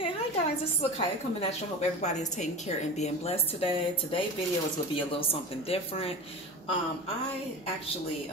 Hey, hi guys, this is Akaya coming at you. I hope everybody is taking care and being blessed today. Today's video is going to be a little something different. I actually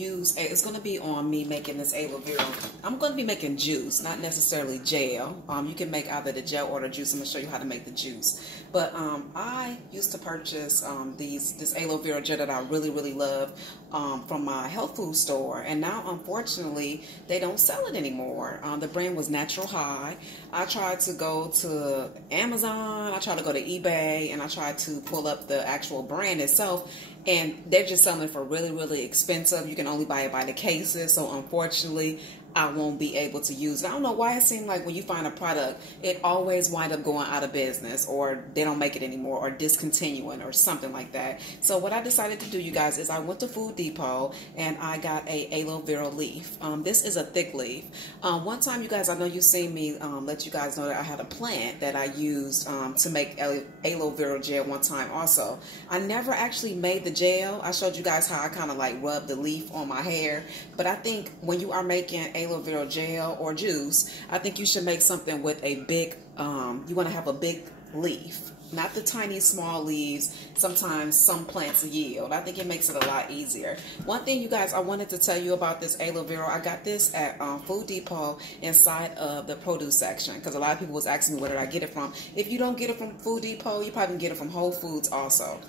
it's going to be on me making this aloe vera. I'm going to be making juice, not necessarily gel. You can make either the gel or the juice. I'm going to show you how to make the juice. But I used to purchase this aloe vera gel that I really love from my health food store. And now, unfortunately, they don't sell it anymore. The brand was Natural High. I tried to go to Amazon, I tried to go to eBay, and I tried to pull up the actual brand itself, and they're just selling it for really expensive. You can only buy it by the cases, so unfortunately I won't be able to use it. I don't know why it seems like when you find a product, it always winds up going out of business, or they don't make it anymore, or discontinuing, or something like that. So what I decided to do, you guys, is I went to Food Depot and I got a aloe vera leaf. This is a thick leaf. One time, you guys, I know you've seen me let you guys know that I had a plant that I used to make aloe vera gel one time also. I never actually made the gel. I showed you guys how I kind of like rub the leaf on my hair, but I think when you are making aloe vera gel or juice, I think you should make something with a big, you want to have a big leaf, not the tiny small leaves sometimes some plants yield. I think it makes it a lot easier. One thing, you guys, I wanted to tell you about this aloe vera. I got this at Food Depot inside of the produce section, because a lot of people was asking me where did I get it from. If you don't get it from Food Depot, you probably can get it from Whole Foods also.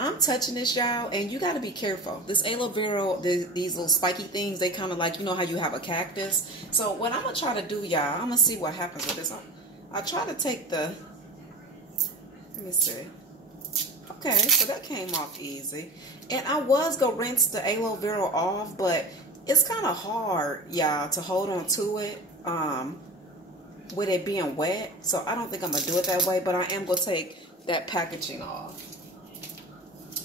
I'm touching this, y'all, and you got to be careful. This aloe vera, these little spiky things, they kind of like, you know how you have a cactus? So what I'm going to try to do, y'all, I'm going to see what happens with this. I try to take the, let me see. Okay, so that came off easy. And I was going to rinse the aloe vera off, but it's kind of hard, y'all, to hold on to it with it being wet. So I don't think I'm going to do it that way, but I am going to take that packaging off.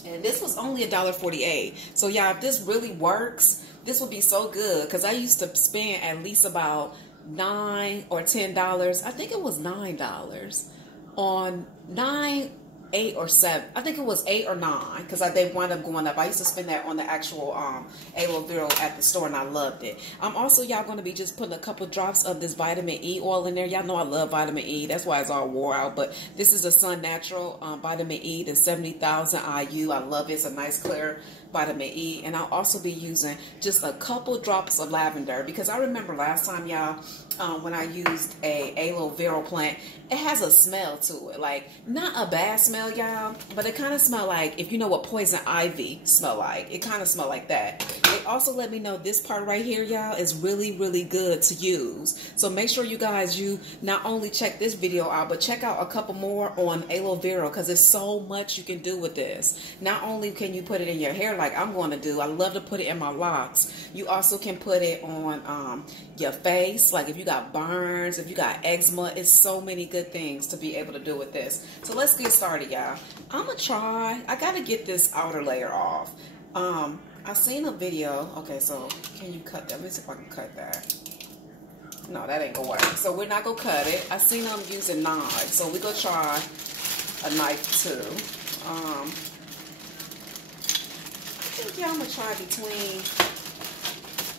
And this was only $1.48. So y'all, if this really works, this would be so good, because I used to spend at least about $9 or $10. I think it was $9 on 9, 8 or 7. I think it was 8 or 9, because they wound up going up. I used to spend that on the actual aloe vera at the store, and I loved it. I'm also, y'all, going to be just putting a couple drops of this vitamin E oil in there. Y'all know I love vitamin E. That's why it's all wore out. But this is a Sun Natural vitamin E, the 70,000 IU. I love it. It's a nice clear vitamin E. And I'll also be using just a couple drops of lavender, because I remember last time, y'all, when I used a aloe vera plant, it has a smell to it. Like, not a bad smell, y'all, but it kind of smell like, if you know what poison ivy smell like, it kind of smell like that. It also let me know this part right here, y'all, is really good to use. So make sure you guys, you not only check this video out, but check out a couple more on aloe vera, because there's so much you can do with this. Not only can you put it in your hair like I'm going to do, I love to put it in my locks. You also can put it on your face, like if you got burns, if you got eczema. It's so many good things to be able to do with this. So let's get started, y'all. I'm gonna try. I gotta get this outer layer off. I seen a video. Okay, so can you cut that? Let me see if I can cut that. No, that ain't gonna work. So we're not gonna cut it. I seen them using knives, so we're gonna try a knife too. I think, y'all, I'm gonna try between.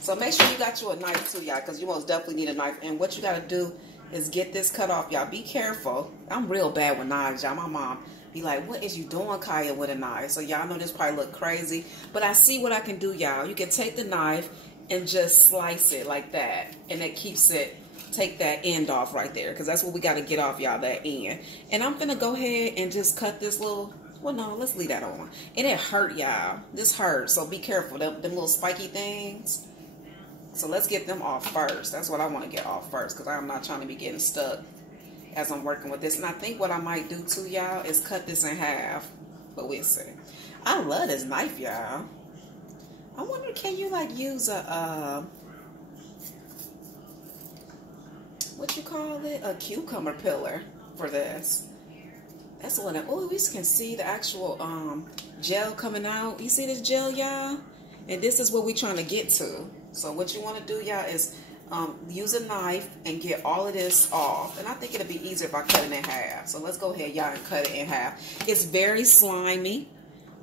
So make sure you got you a knife too, y'all, because you most definitely need a knife. And what you got to do is get this cut off, y'all. Be careful. I'm real bad with knives, y'all. My mom be like, what is you doing, Kaya, with a knife? So y'all know this probably look crazy, but I see what I can do, y'all. You can take the knife and just slice it like that, and it keeps it, take that end off right there, because that's what we got to get off, y'all, that end. And I'm going to go ahead and just cut this little, well, no, let's leave that on. And it hurt, y'all. This hurt, so be careful. Them little spiky things. So let's get them off first. That's what I want to get off first, because I'm not trying to be getting stuck as I'm working with this. And I think what I might do too, y'all, is cut this in half. But we'll see. I love this knife, y'all. I wonder, can you like use a, what you call it? A cucumber peeler for this. That's the one that, oh, we can see the actual gel coming out. You see this gel, y'all? And this is what we're trying to get to. So what you want to do, y'all, is use a knife and get all of this off. And I think it'll be easier if I cut it in half. So let's go ahead, y'all, and cut it in half. It's very slimy.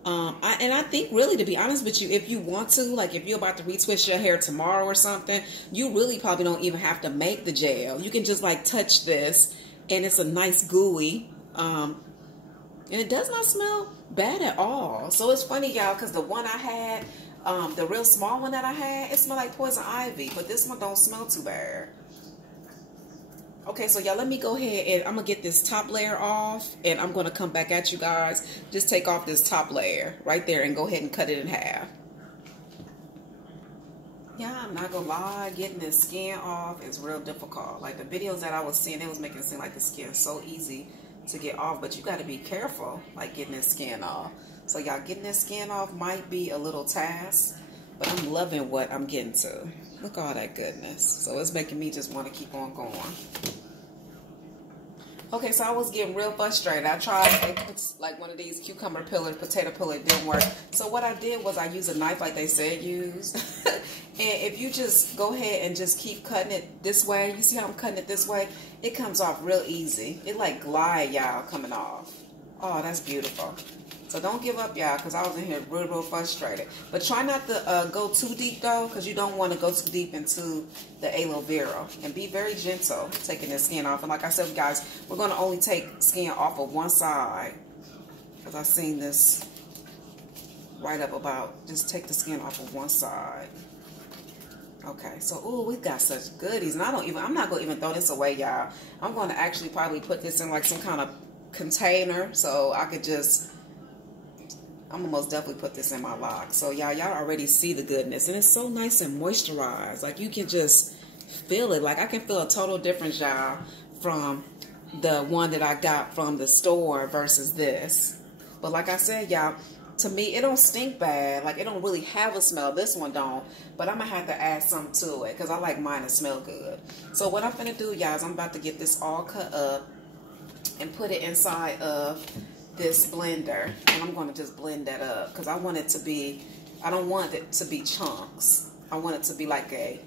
And I think really, to be honest with you, if you want to, like if you're about to retwist your hair tomorrow or something, you really probably don't even have to make the gel. You can just like touch this and it's a nice gooey, and it does not smell bad at all. So it's funny, y'all, because the one I had, the real small one that I had, it smelled like poison ivy, but this one don't smell too bad. Okay, so y'all, let me go ahead and I'm going to get this top layer off, and I'm going to come back at you guys. Just take off this top layer right there and go ahead and cut it in half. Yeah, I'm not going to lie, getting this skin off is real difficult. Like the videos that I was seeing, it was making it seem like the skin so easy to get off, but you got to be careful, like getting this skin off. So y'all, getting this skin off might be a little task, but I'm loving what I'm getting to. Look at all that goodness. So it's making me just want to keep on going. Okay, so I was getting real frustrated. I tried like one of these cucumber pillars, potato pillar, it didn't work. So what I did was I used a knife like they said use. And if you just go ahead and just keep cutting it this way, you see how I'm cutting it this way? It comes off real easy. It like glide, y'all, coming off. Oh, that's beautiful. So don't give up, y'all, because I was in here real frustrated. But try not to go too deep, though, because you don't want to go too deep into the aloe vera. And be very gentle taking the skin off. And like I said, guys, we're going to only take skin off of one side, because I've seen this right up about just take the skin off of one side. Okay, so, ooh, we got such goodies. And I'm not going to even throw this away, y'all. I'm going to actually probably put this in like some kind of container so I could just... I'm gonna most definitely put this in my lock. So y'all already see the goodness, and it's so nice and moisturized. Like you can just feel it. Like I can feel a total difference, y'all, from the one that I got from the store versus this. But like I said, y'all, to me it don't stink bad. Like it don't really have a smell. This one don't. But I'm gonna have to add something to it because I like mine to smell good. So what I'm gonna do, y'all, is I'm about to get this all cut up and put it inside of this blender, and I'm going to just blend that up because I want it to be, I don't want it to be chunks. I want it to be like a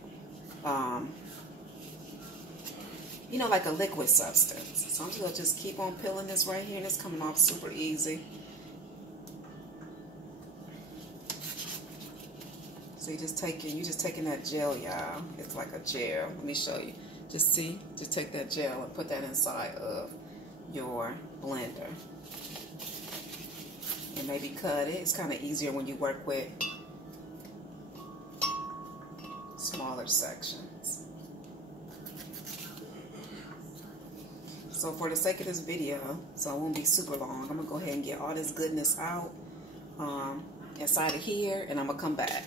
you know, like a liquid substance. So I'm just going to just keep on peeling this right here, and it's coming off super easy. So you're just taking that gel, y'all. It's like a gel. Let me show you. Just take that gel and put that inside of your blender. And maybe cut it. It's kind of easier when you work with smaller sections. So for the sake of this video, so it won't be super long, I'm going to go ahead and get all this goodness out inside of here, and I'm going to come back.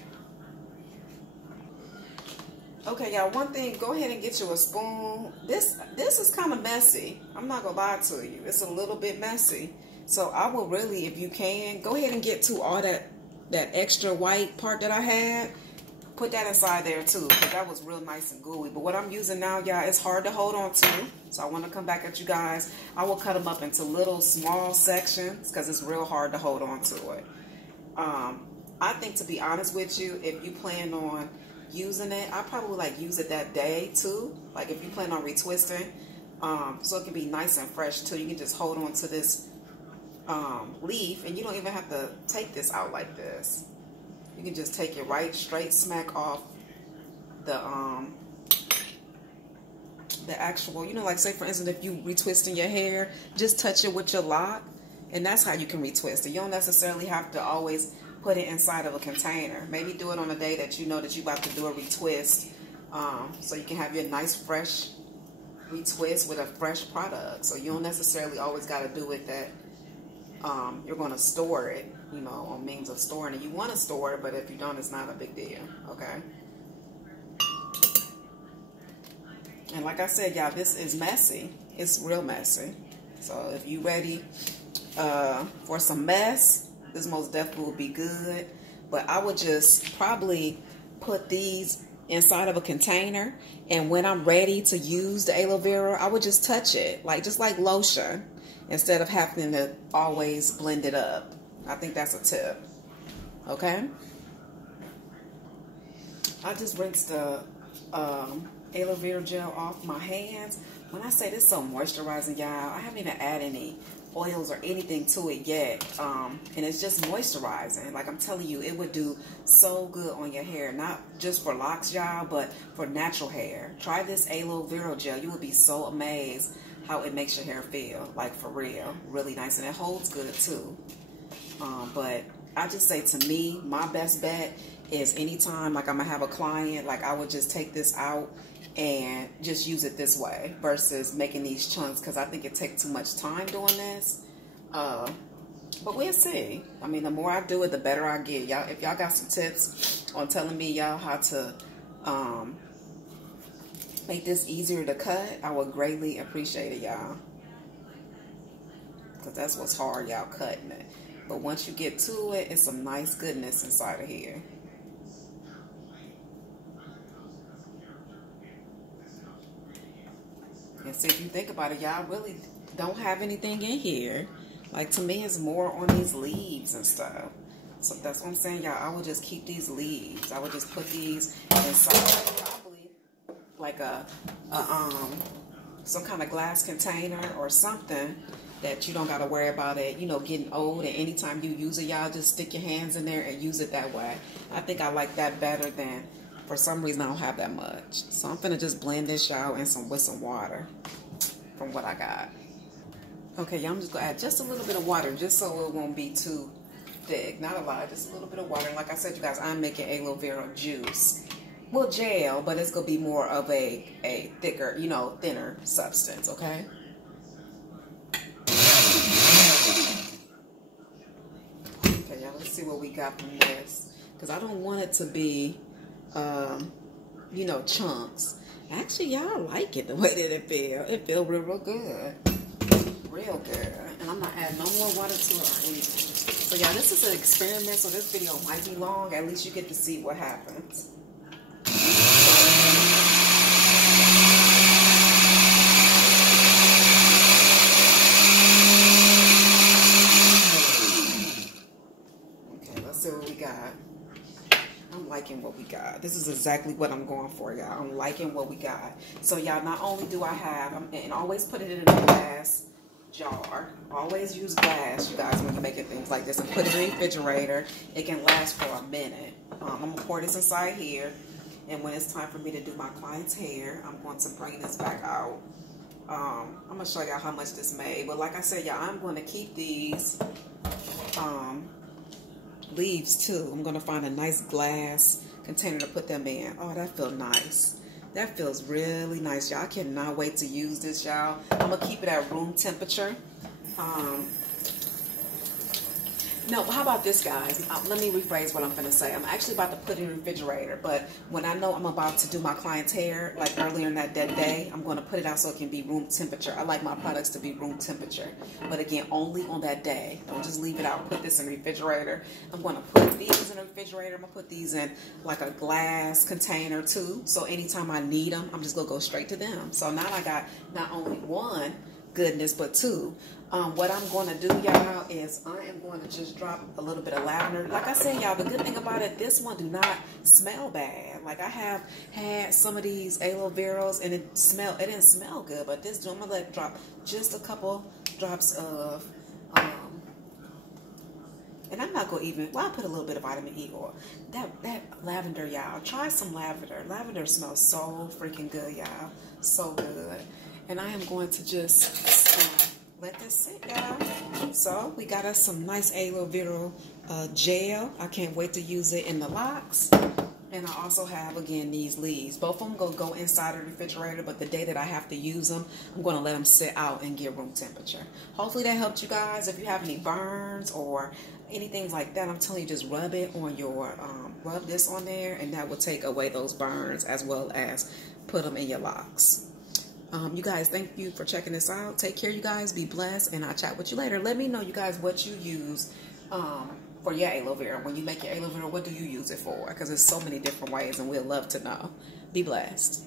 Okay, y'all, one thing, go ahead and get you a spoon. This is kind of messy. I'm not going to lie to you. It's a little bit messy. So I will really, if you can, go ahead and get to all that extra white part that I had. Put that inside there too, because that was real nice and gooey. But what I'm using now, y'all, it's hard to hold on to. So I want to come back at you guys. I will cut them up into little small sections because it's real hard to hold on to it. I think, to be honest with you, if you plan on using it, I probably like use it that day too. Like if you plan on retwisting, so it can be nice and fresh too. You can just hold on to this leaf, and you don't even have to take this out like this. You can just take it right straight smack off the actual, you know, like say for instance if you retwisting your hair, just touch it with your lock, and that's how you can retwist it. You don't necessarily have to always put it inside of a container. Maybe do it on a day that you know that you're about to do a retwist, so you can have your nice fresh retwist with a fresh product. So you don't necessarily always got to do it that you're going to store it, you know, on means of storing it. You want to store it, but if you don't, it's not a big deal, okay? And like I said, y'all, this is messy. It's real messy. So if you ready for some mess, this most definitely will be good. But I would just probably put these inside of a container, and when I'm ready to use the aloe vera, I would just touch it, like just like lotion, instead of having to always blend it up. I think that's a tip. Okay? I just rinsed the aloe vera gel off my hands. When I say this is so moisturizing, y'all, I haven't even added any oils or anything to it yet. And it's just moisturizing. Like I'm telling you, it would do so good on your hair. Not just for locks, y'all, but for natural hair. Try this Aloe Vera Gel. You will be so amazed how it makes your hair feel. Like for real. Really nice. And it holds good too. But I just say, to me, my best bet is anytime like I'm gonna have a client, like I would just take this out and just use it this way versus making these chunks, because I think it takes too much time doing this. But we'll see. I mean, the more I do it, the better I get. Y'all, if y'all got some tips on telling me, y'all, how to make this easier to cut, I would greatly appreciate it, y'all. Because that's what's hard, y'all, cutting it. But once you get to it, it's some nice goodness inside of here. And see, if you think about it, y'all really don't have anything in here. Like, to me, it's more on these leaves and stuff. So that's what I'm saying, y'all. I would just keep these leaves. I would just put these inside, probably like some kind of glass container or something that you don't got to worry about it, you know, getting old. And anytime you use it, y'all just stick your hands in there and use it that way. I think I like that better than, for some reason, I don't have that much. So I'm finna just blend this, y'all, with some water from what I got. Okay, y'all, I'm just gonna add just a little bit of water just so it won't be too thick. Not a lot, just a little bit of water. And like I said, you guys, I'm making aloe vera juice. Well, gel, but it's gonna be more of a thicker, you know, thinner substance, okay? Okay, y'all, let's see what we got from this. Because I don't want it to be, you know, chunks. Actually, y'all, like it the way that it feels. It feels real, real good. Real good. And I'm not adding no more water to it or anything. So, y'all, this is an experiment, so this video might be long. At least you get to see what happens. Okay, let's see what we got. I'm liking what we got. This is exactly what I'm going for, y'all. I'm liking what we got. So, y'all, not only do I have, and always put it in a glass jar. Always use glass, you guys, when you're making things like this. And put it in the refrigerator. It can last for a minute. I'm going to pour this inside here. And when it's time for me to do my client's hair, I'm going to bring this back out. I'm going to show y'all how much this made. But like I said, y'all, I'm going to keep these leaves too. I'm going to find a nice glass container to put them in. Oh, that feels nice. That feels really nice, y'all. I cannot wait to use this, y'all. I'm going to keep it at room temperature. No, how about this, guys? Let me rephrase what I'm going to say. I'm actually about to put it in the refrigerator, but when I know I'm about to do my client's hair, like earlier in that day, I'm going to put it out so it can be room temperature. I like my products to be room temperature, but again, only on that day. Don't just leave it out. Put this in the refrigerator. I'm going to put these in the refrigerator. I'm going to put these in like a glass container too, so anytime I need them, I'm just going to go straight to them. So now I got not only one goodness, but two. What I'm going to do, y'all, is I am going to just drop a little bit of lavender. Like I said, y'all, the good thing about it, this one do not smell bad. Like I have had some of these aloe veras and it didn't smell good, but this, I'm going to let it drop just a couple drops of, and I'm not going to even, well, I put a little bit of vitamin E oil. That lavender, y'all, try some lavender. Lavender smells so freaking good, y'all. So good. And I am going to just let this sit, y'all. So we got us some nice aloe vera gel. I can't wait to use it in the locks. And I also have, again, these leaves. Both of them going to go inside the refrigerator, but the day that I have to use them, I'm going to let them sit out and get room temperature. Hopefully that helped you guys. If you have any burns or anything like that, I'm telling you, just rub it on your, rub this on there, and that will take away those burns as well as put them in your locks. You guys, thank you for checking this out. Take care, you guys. Be blessed, and I'll chat with you later. Let me know, you guys, what you use for your aloe vera. When you make your aloe vera, what do you use it for? Because there's so many different ways, and we'd love to know. Be blessed.